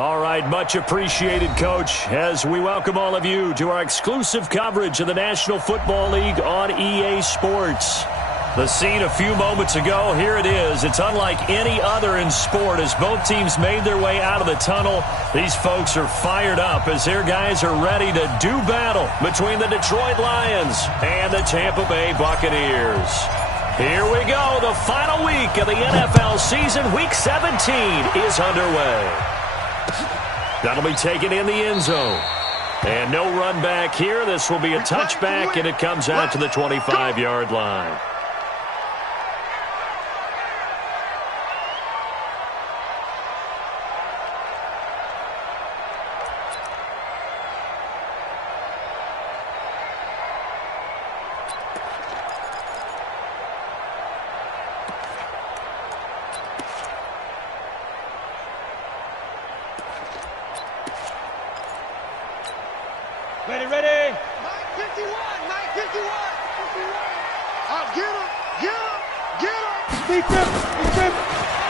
All right, much appreciated, Coach, as we welcome all of you to our exclusive coverage of the National Football League on EA Sports. The scene a few moments ago, here it is. It's unlike any other in sport as both teams made their way out of the tunnel. These folks are fired up as their guys are ready to do battle between the Detroit Lions and the Tampa Bay Buccaneers. Here we go. The final week of the NFL season, Week 17, is underway. That'll be taken in the end zone. And no run back here. This will be a touchback, and it comes out to the 25-yard line. Ready, ready. 951, 951. Get him, get him, get him. Defense.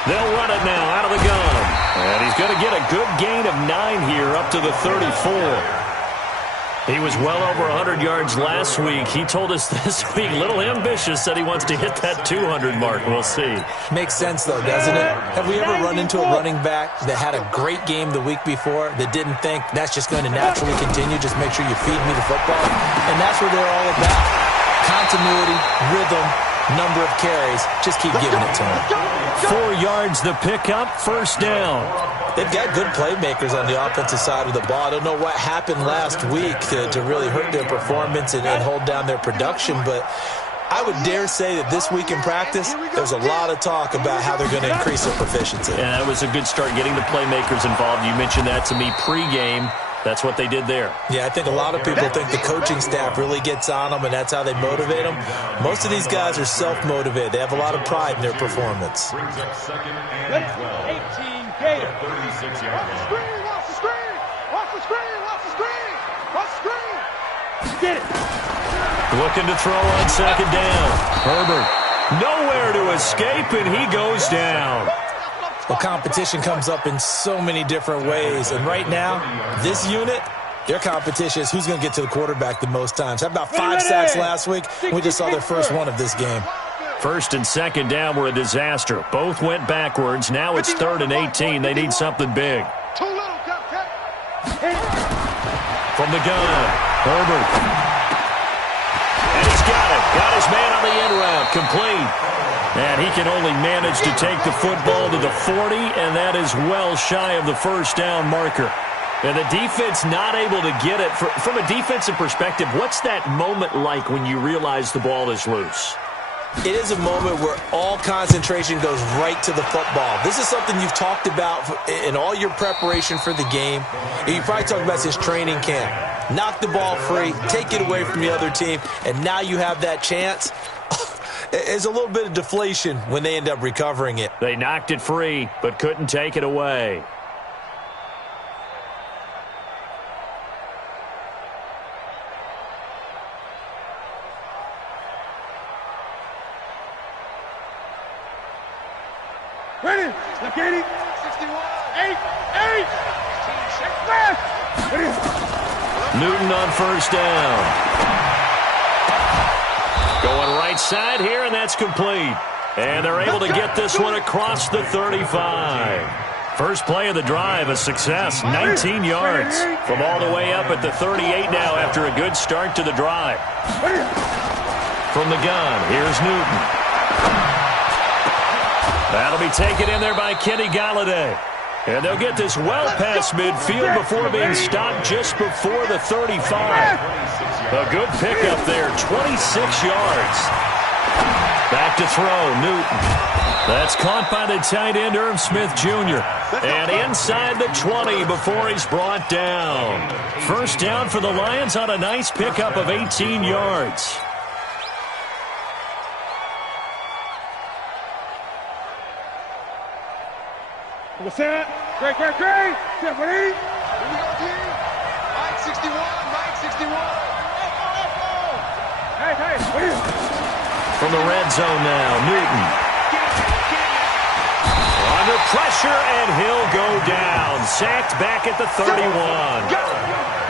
They'll run it now out of the gun. And he's going to get a good gain of 9 here up to the 34. He was well over 100 yards last week. He told us this week, little ambitious, said he wants to hit that 200 mark. We'll see. Makes sense, though, doesn't it? Have we ever run into a running back that had a great game the week before that didn't think that's just going to naturally continue? Just make sure you feed me the football. And that's what they're all about. Continuity, rhythm, number of carries. Just keep giving it to him. 4 yards the pickup, first down. They've got good playmakers on the offensive side of the ball. I don't know what happened last week to really hurt their performance and hold down their production, but I would dare say that this week in practice, there's a lot of talk about how they're going to increase their proficiency. Yeah, that was a good start, getting the playmakers involved. You mentioned that to me pregame. That's what they did there. Yeah, I think a lot of people think the coaching staff really gets on them, and that's how they motivate them. Most of these guys are self-motivated. They have a lot of pride in their performance. 18 Gator. Watch the screen, watch the screen. Watch the screen, watch the screen. Watch the screen. Get it. Looking to throw on second down. Herbert nowhere to escape, and he goes down. Well, competition comes up in so many different ways. And right now, this unit, their competition is who's going to get to the quarterback the most times. How about 5 sacks last week? We just saw their first one of this game. First and second down were a disaster. Both went backwards. Now it's 3rd and 18. They need something big. Too little, Cupcake. From the gun, Herbert. And he's got it. Got his man on the end route. Complete. And he can only manage to take the football to the 40, and that is well shy of the first down marker. And the defense not able to get it. From a defensive perspective, what's that moment like when you realize the ball is loose? It is a moment where all concentration goes right to the football. This is something you've talked about in all your preparation for the game. And you probably talked about this training camp. Knock the ball free, take it away from the other team, and now you have that chance. There's a little bit of deflation when they end up recovering it. They knocked it free, but couldn't take it away. Ready. Look at it. 61. 8. Check fast. Ready. Newton on first down. Going right side here, and that's complete. And they're able to get this one across the 35. First play of the drive, a success, 19 yards. From all the way up at the 38 now after a good start to the drive. From the gun, here's Newton. That'll be taken in there by Kenny Golladay. And they'll get this well past midfield before being stopped just before the 35. A good pickup there, 26 yards. Back to throw, Newton. That's caught by the tight end, Irv Smith Jr. And inside the 20 before he's brought down. First down for the Lions on a nice pickup of 18 yards. What's that? Great. Set ready. Here we go, team. Mike 61, Mike 61. Hey, ready. From the red zone now, Newton. Under pressure, and he'll go down. Sacked back at the 31.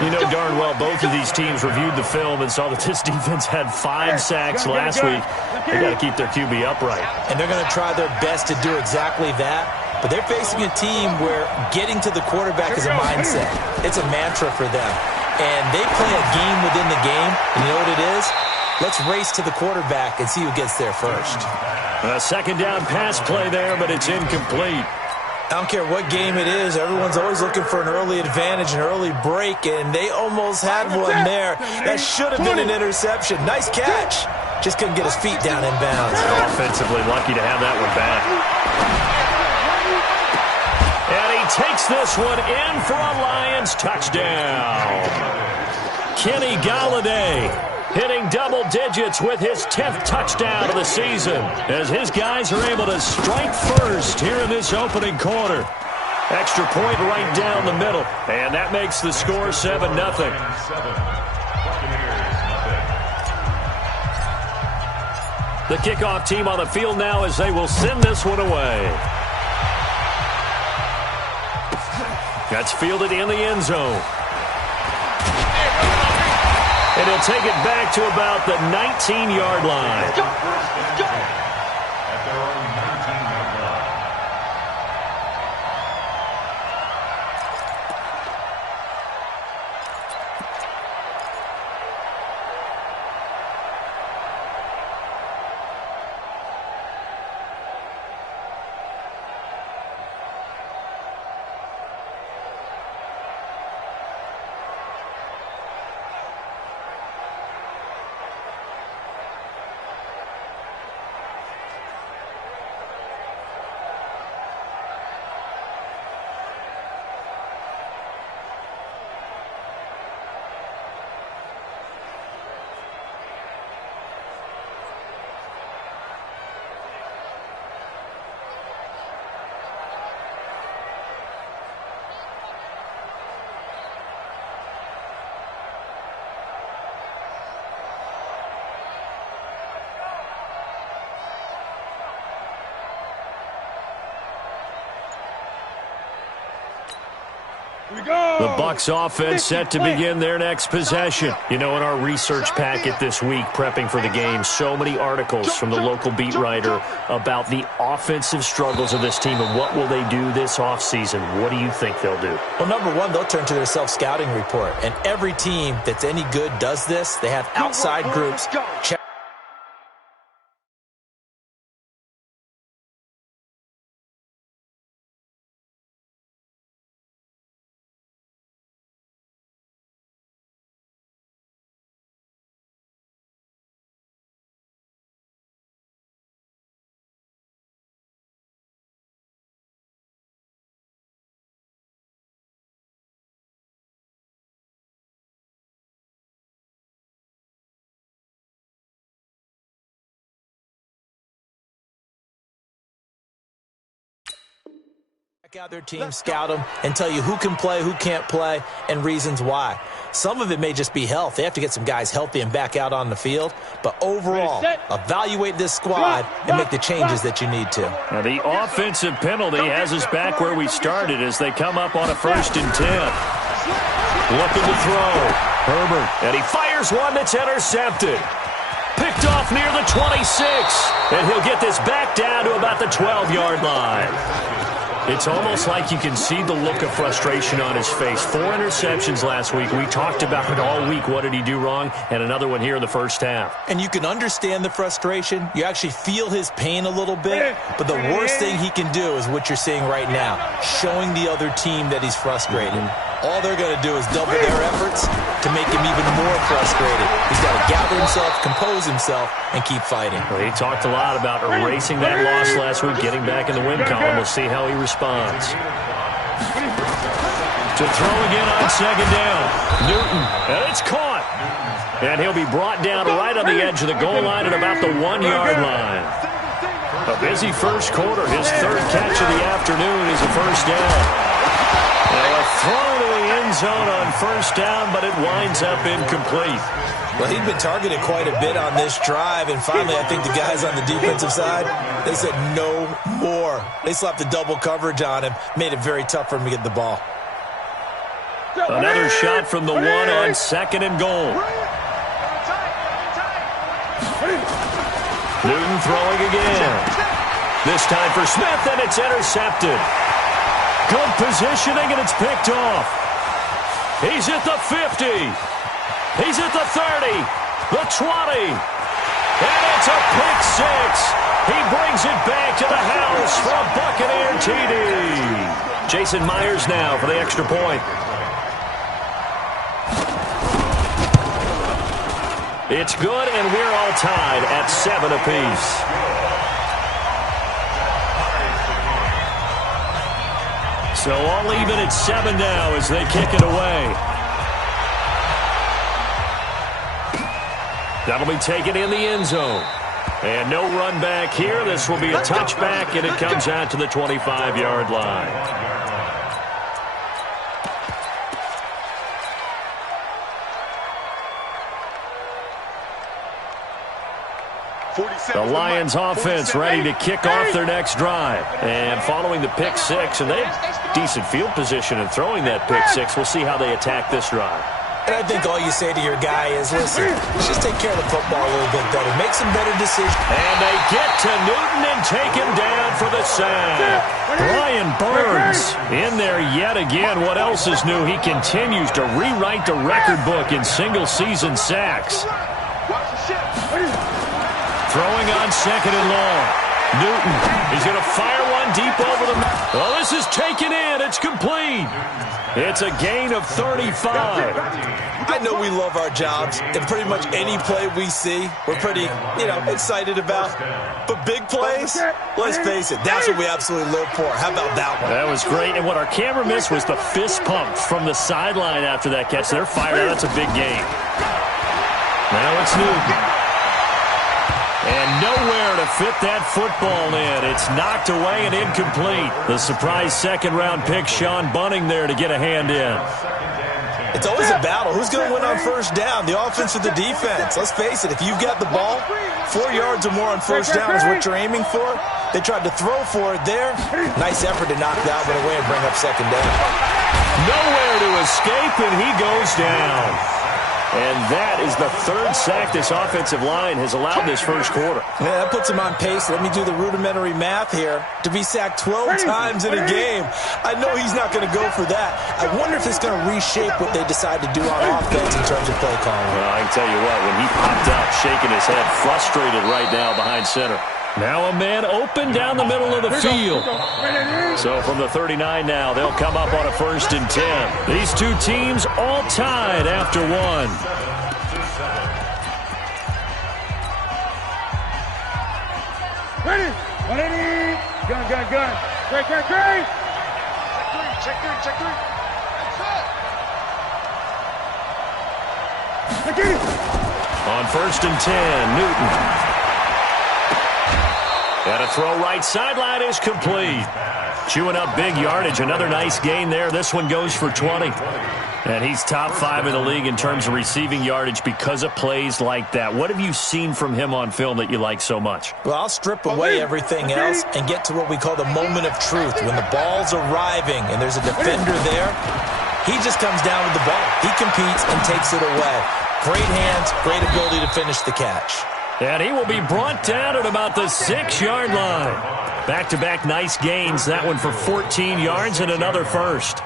You know darn well both of these teams reviewed the film and saw that this defense had 5 sacks last week. They got to keep their QB upright. And they're going to try their best to do exactly that. But they're facing a team where getting to the quarterback is a mindset. It's a mantra for them. And they play a game within the game. And you know what it is? Let's race to the quarterback and see who gets there first. A second down pass play there, but it's incomplete. I don't care what game it is. Everyone's always looking for an early advantage, an early break, and they almost had one there. That should have been an interception. Nice catch. Just couldn't get his feet down in bounds. Offensively lucky to have that one back. And he takes this one in for a Lions touchdown. Kenny Golladay hitting double digits with his 10th touchdown of the season as his guys are able to strike first here in this opening quarter. Extra point right down the middle, and that makes the score 7-0. The kickoff team on the field now as they will send this one away. That's fielded in the end zone. And he'll take it back to about the 19-yard line. The Bucs offense set to begin their next possession. You know, in our research packet this week, prepping for the game, so many articles from the local beat writer about the offensive struggles of this team and what will they do this offseason. What do you think they'll do? Well, number one, they'll turn to their self-scouting report. And every team that's any good does this. They have outside groups check. Out their team, scout them, and tell you who can play, who can't play, and reasons why. Some of it may just be health. They have to get some guys healthy and back out on the field. But overall, evaluate this squad and make the changes that you need to. Now, the offensive penalty has us back where we started as they come up on a 1st and 10. Looking to throw. Herbert, and he fires one that's intercepted. Picked off near the 26, and he'll get this back down to about the 12-yard line. It's almost like you can see the look of frustration on his face. 4 interceptions last week. We talked about it all week. What did he do wrong? And another one here in the first half. And you can understand the frustration. You actually feel his pain a little bit. But the worst thing he can do is what you're seeing right now, showing the other team that he's frustrated. All they're going to do is double their efforts to make him even more frustrated. He's got to gather himself, compose himself, and keep fighting. Well, he talked a lot about erasing that loss last week, getting back in the win column. We'll see how he responds. To throw again on 2nd down. Newton, and it's caught. And he'll be brought down right on the edge of the goal line at about the 1-yard line. A busy first quarter. His 3rd catch of the afternoon is a first down. Well, a throw to the end zone on first down, but it winds up incomplete. Well, he'd been targeted quite a bit on this drive, and finally I think the guys on the defensive side, they said no more. They slapped the double coverage on him, made it very tough for him to get the ball. Another shot from the one on second and goal. Newton throwing again. This time for Smith, and it's intercepted. Good positioning, and it's picked off. He's at the 50. He's at the 30. The 20. And it's a pick six. He brings it back to the house for a Buccaneer TD. Jason Myers now for the extra point. It's good, and we're all tied at 7 apiece. So all even at 7 now as they kick it away. That'll be taken in the end zone. And no run back here. This will be a touchback, and it comes out to the 25-yard line. The Lions offense ready to kick off their next drive. And following the pick six, and they have decent field position in throwing that pick six. We'll see how they attack this drive. And I think all you say to your guy is, listen, just take care of the football a little bit better. Make some better decisions. And they get to Newton and take him down for the sack. Brian Burns in there yet again. What else is new? He continues to rewrite the record book in single-season sacks. Throwing on second and long. Newton is going to fire one deep over the middle. Oh, this is taken in. It's complete. It's a gain of 35. I know we love our jobs, and pretty much any play we see, we're pretty, excited about. But big plays, let's face it, that's what we absolutely live for. How about that one? That was great, and what our camera missed was the fist pump from the sideline after that catch. They're fired out. That's a big gain. Now it's Newton. And nowhere to fit that football in. It's knocked away and incomplete. The surprise second-round pick, Sean Bunting, there to get a hand in. It's always a battle. Who's going to win on first down, the offense or the defense? Let's face it, if you've got the ball, 4 yards or more on first down is what you're aiming for. They tried to throw for it there. Nice effort to knock that one away and bring up second down. Nowhere to escape, and he goes down. And that is the third sack this offensive line has allowed this first quarter. Yeah, that puts him on pace. Let me do the rudimentary math here. To be sacked 12 times in a game, I know he's not going to go for that. I wonder if it's going to reshape what they decide to do on offense in terms of play calling. Well, I can tell you what, when he popped up, shaking his head, frustrated right now behind center. Now a man open down the middle of the field. So from the 39 now, they'll come up on a 1st and 10. These two teams all tied after one. Ready. 180. Gun. Great. Check three. That's it. On 1st and 10, Newton. And a throw right sideline is complete. Chewing up big yardage. Another nice gain there. This one goes for 20. And he's top 5 in the league in terms of receiving yardage because of plays like that. What have you seen from him on film that you like so much? Well, I'll strip away everything else and get to what we call the moment of truth. When the ball's arriving and there's a defender there, he just comes down with the ball. He competes and takes it away. Great hands, great ability to finish the catch. And he will be brought down at about the 6-yard line. Back-to-back nice gains. That one for 14 yards and another first.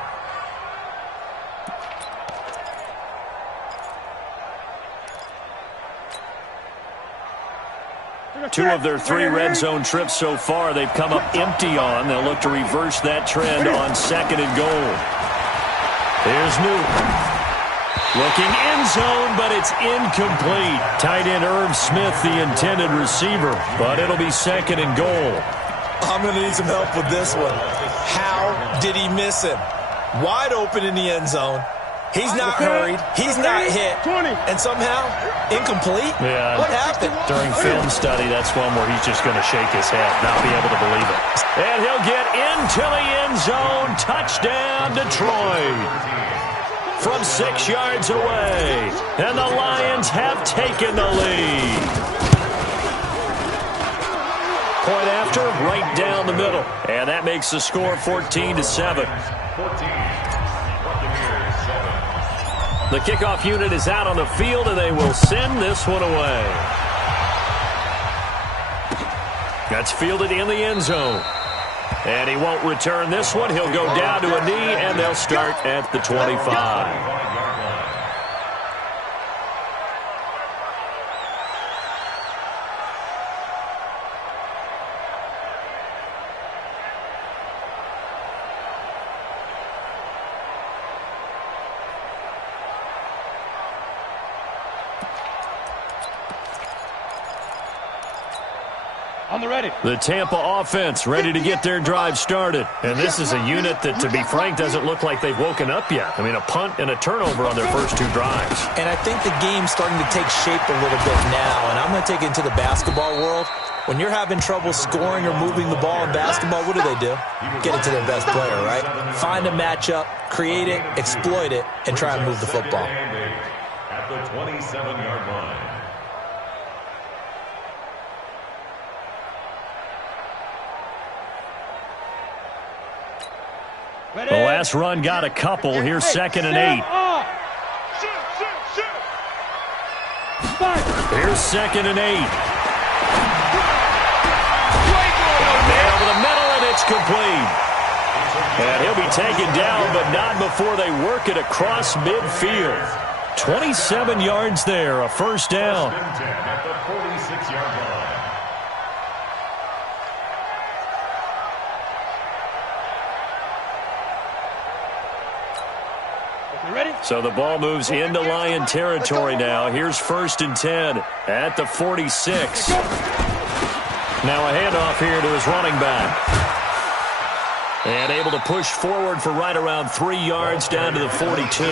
Two of their 3 red zone trips so far, they've come up empty on. They'll look to reverse that trend on 2nd and goal. Here's Newton. Looking end zone, but it's incomplete. Tight end Irv Smith, the intended receiver, but it'll be 2nd and goal. I'm going to need some help with this one. How did he miss him? Wide open in the end zone. He's not hurried. He's not hit. 20. And somehow, incomplete? Yeah. What happened? During film study, that's one where he's just going to shake his head, not be able to believe it. And he'll get into the end zone. Touchdown, Detroit. From 6 yards away. And the Lions have taken the lead. Point after, right down the middle. And that makes the score 14-7. The kickoff unit is out on the field, and they will send this one away. That's fielded in the end zone. And he won't return this one. He'll go down to a knee, and they'll start at the 25. On the ready. The Tampa offense ready to get their drive started. And this is a unit that, to be frank, doesn't look like they've woken up yet. I mean, a punt and a turnover on their first 2 drives. And I think the game's starting to take shape a little bit now. And I'm going to take it into the basketball world. When you're having trouble scoring or moving the ball in basketball, what do? Get it to their best player, right? Find a matchup, create it, exploit it, and try and move the football. At the 27-yard line. The last run got a couple. Here's 2nd and 8. Here's 2nd and 8. Man over the middle, and it's complete. And he'll be taken down, but not before they work it across midfield. 27 yards there, a first down. At the 46-yard line. So the ball moves into Lion territory now. Here's 1st and 10 at the 46. Now a handoff here to his running back. And able to push forward for right around 3 yards down to the 42.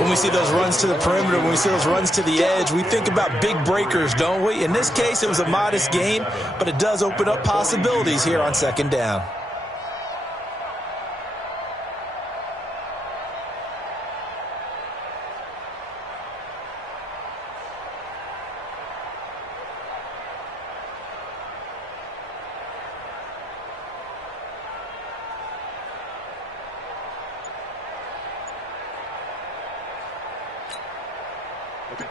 When we see those runs to the perimeter, when we see those runs to the edge, we think about big breakers, don't we? In this case, it was a modest gain, but it does open up possibilities here on 2nd down.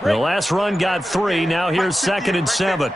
The last run got 3. Now here's 2nd and 7.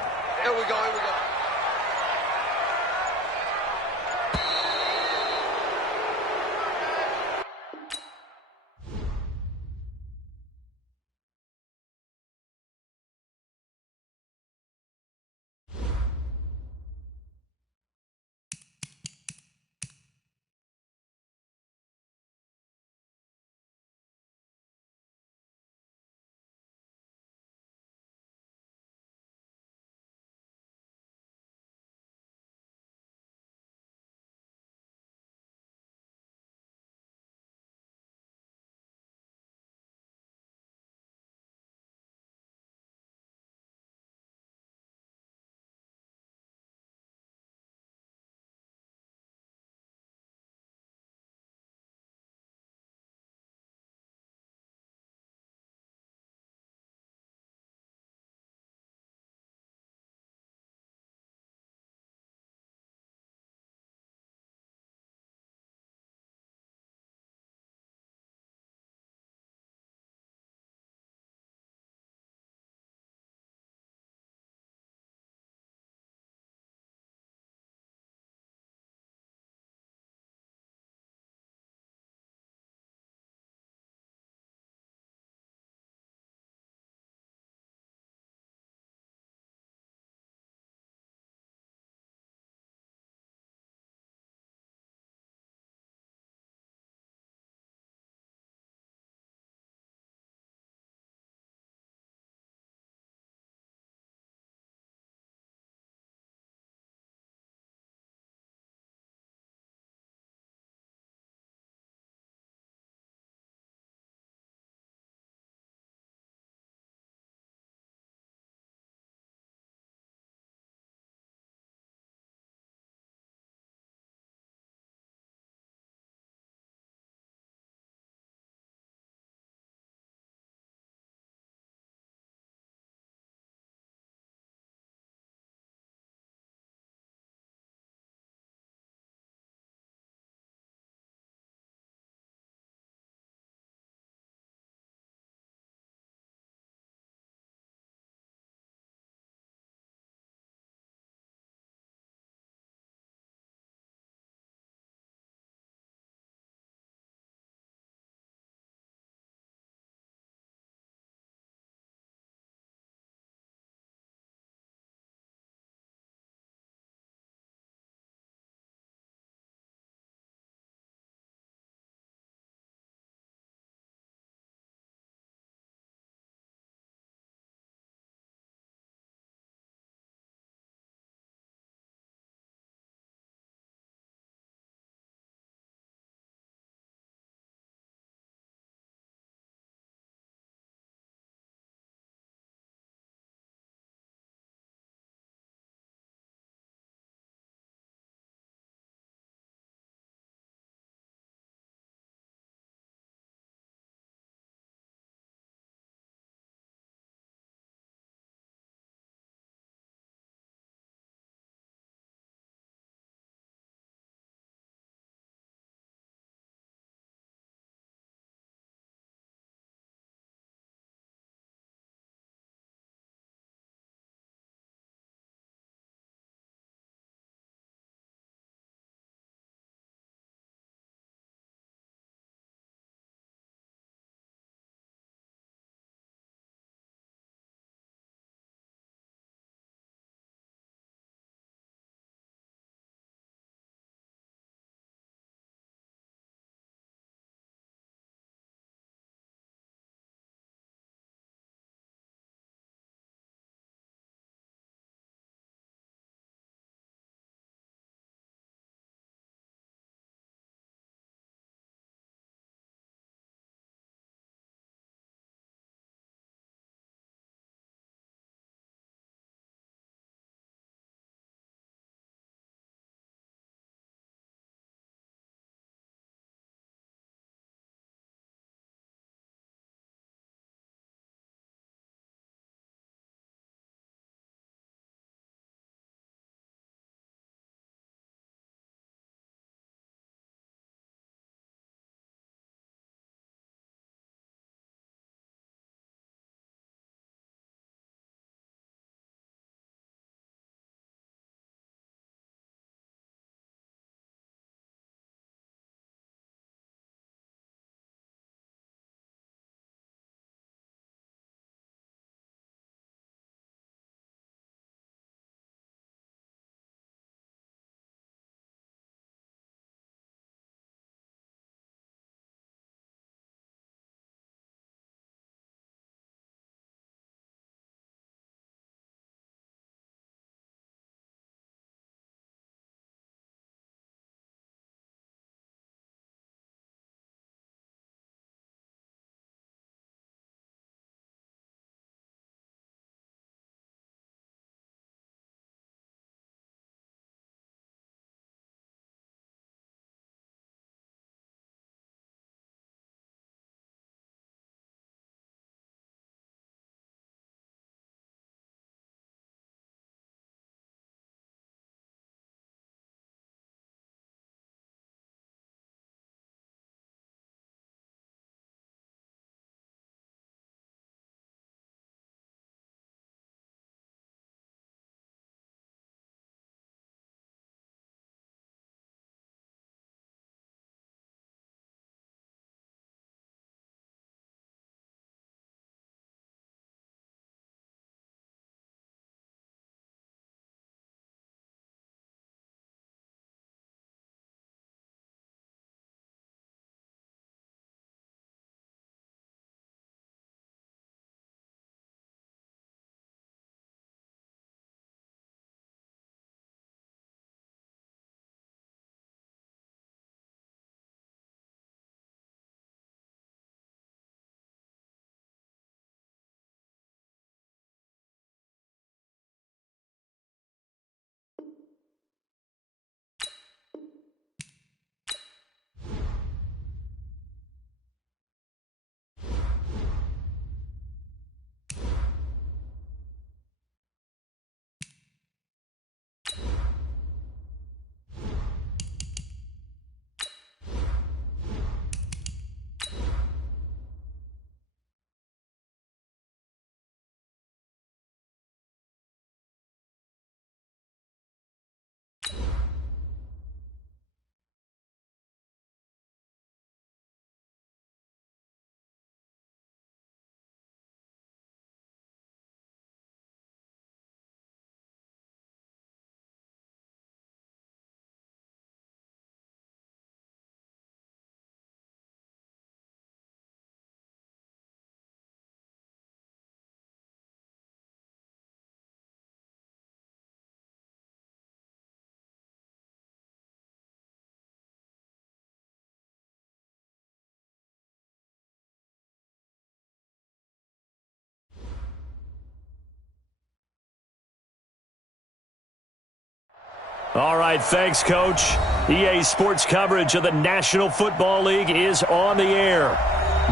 All right, thanks, Coach. EA Sports coverage of the National Football League is on the air.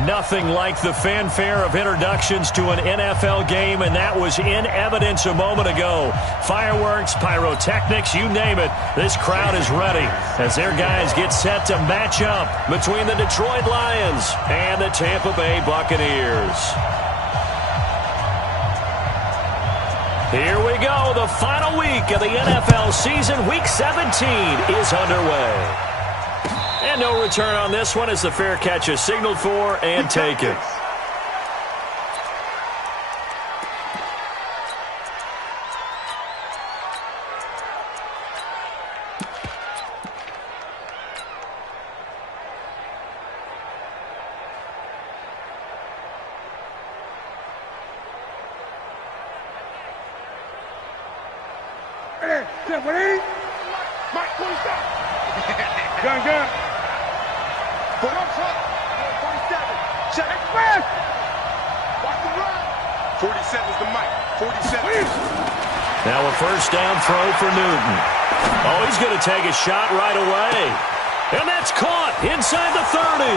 Nothing like the fanfare of introductions to an NFL game, and that was in evidence a moment ago. Fireworks, pyrotechnics, you name it, this crowd is ready as their guys get set to match up between the Detroit Lions and the Tampa Bay Buccaneers. Here we go. The final week of the NFL season. Week 17 is underway. And no return on this one as the fair catch is signaled for and taken. Mike, 47. Gun. Put up front. 47. Check. Express. Watch the run. 47 is the Mike. 47. Now a first down throw for Newton. Oh, he's going to take a shot right away. And that's caught inside the 30.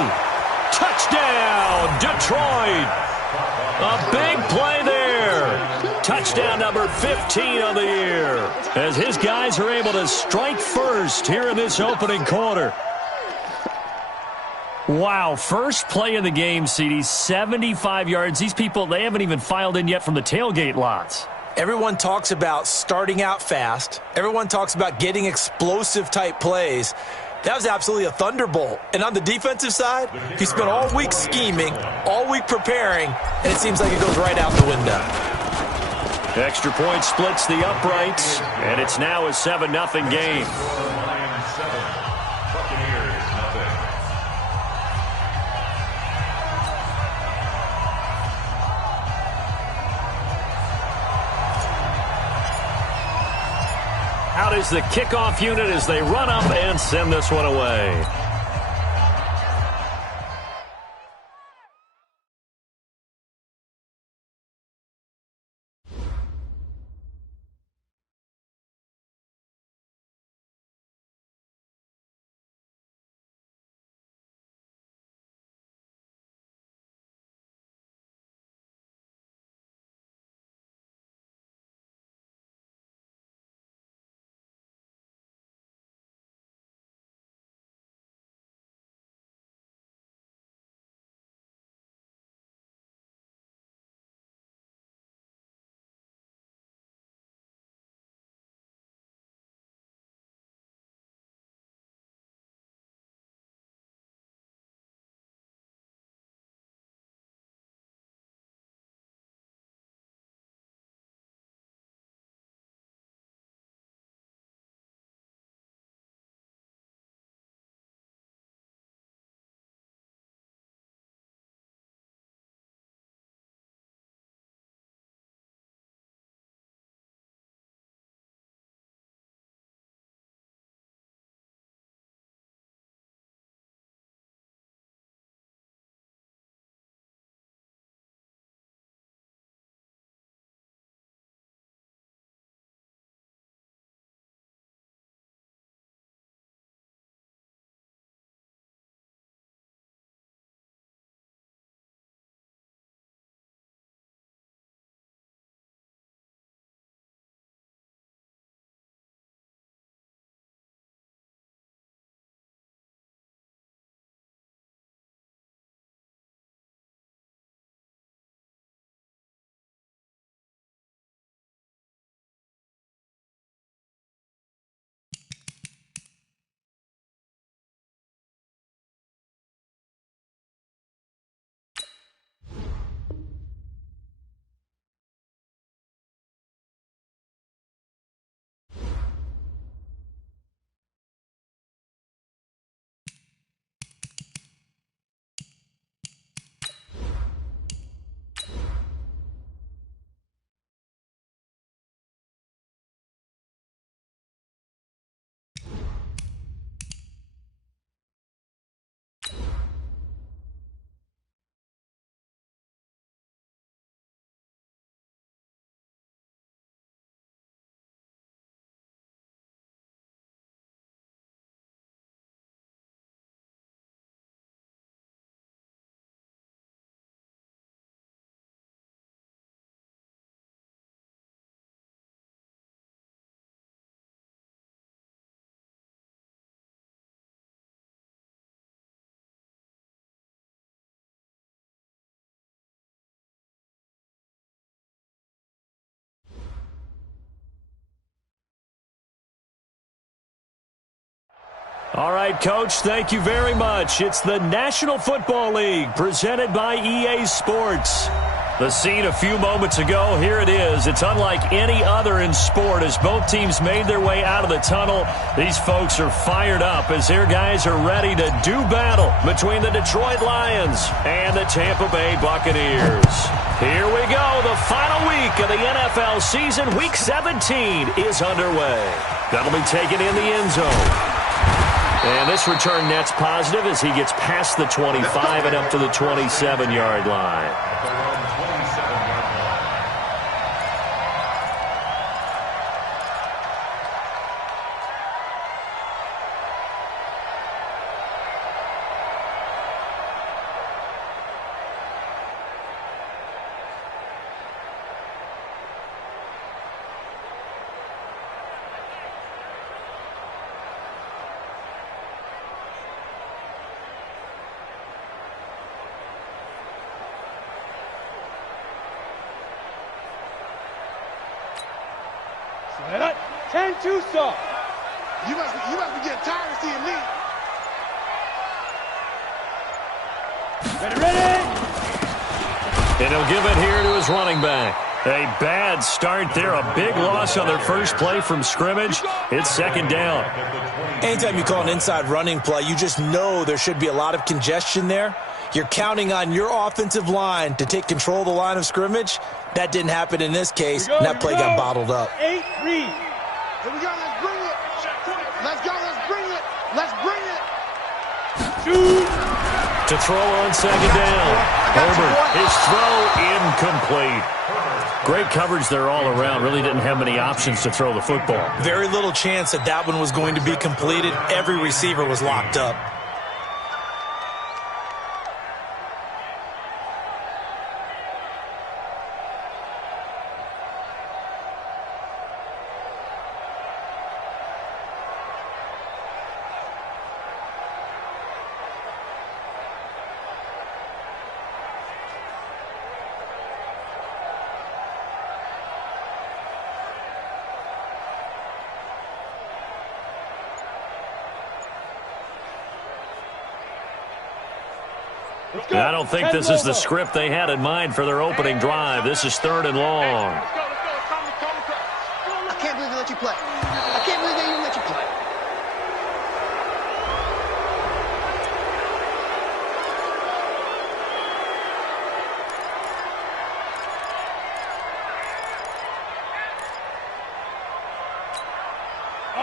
Touchdown, Detroit. A big play there. Touchdown number 15 of the year. As his guys are able to strike first here in this opening quarter. Wow, first play of the game, CD, 75 yards. These people, they haven't even filed in yet from the tailgate lots. Everyone talks about starting out fast. Everyone talks about getting explosive-type plays. That was absolutely a thunderbolt. And on the defensive side, he spent all week scheming, all week preparing, and it seems like it goes right out the window. Extra point splits the uprights, and it's now a 7-0 game. Lions 7, Buccaneers nothing. Out is the kickoff unit as they run up and send this one away. All right, Coach, thank you very much. It's the National Football League presented by EA Sports. The scene a few moments ago, here it is. It's unlike any other in sport as both teams made their way out of the tunnel. These folks are fired up as their guys are ready to do battle between the Detroit Lions and the Tampa Bay Buccaneers. Here we go. The final week of the NFL season, Week 17, is underway. That'll be taken in the end zone. And this return net's positive as he gets past the 25 and up to the 27-yard line. That 10-2 soft. You must be getting tired of seeing me. Ready? And he'll give it here to his running back. A bad start there. A big loss on their first play from scrimmage. It's second down. Anytime you call an inside running play, you just know there should be a lot of congestion there. You're counting on your offensive line to take control of the line of scrimmage. That didn't happen in this case, and that play got bottled up. 8 read. Here we go, let's bring it. Let's go, let's bring it. Let's bring it. Shoot. To throw on second down. Herbert, his throw incomplete. Great coverage there all around. Really didn't have many options to throw the football. Very little chance that that one was going to be completed. Every receiver was locked up. I don't think this is the script they had in mind for their opening drive. This is third and long. I can't believe they let you play. I can't believe they even let you play.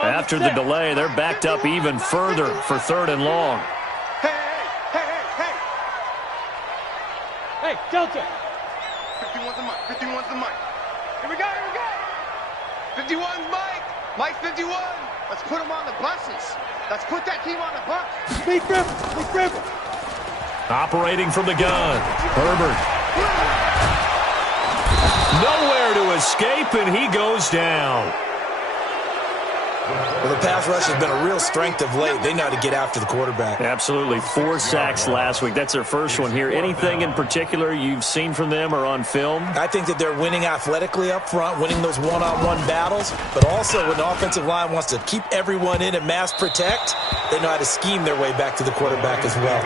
After the delay, they're backed up even further for third and long. Hey, Delta. 51's the mic. 51's the mic. Here we go. 51's Mike. Mike 51. Let's put him on the buses. Let's put that team on the bus. Big Griffin. Operating from the gun. Herbert. Nowhere to escape, and he goes down. Well, the pass rush has been a real strength of late. They know how to get after the quarterback. Absolutely. 4 sacks last week. That's their first one here. Anything in particular you've seen from them or on film? I think that they're winning athletically up front, winning those one-on-one battles, but also when the offensive line wants to keep everyone in and mass protect, they know how to scheme their way back to the quarterback as well.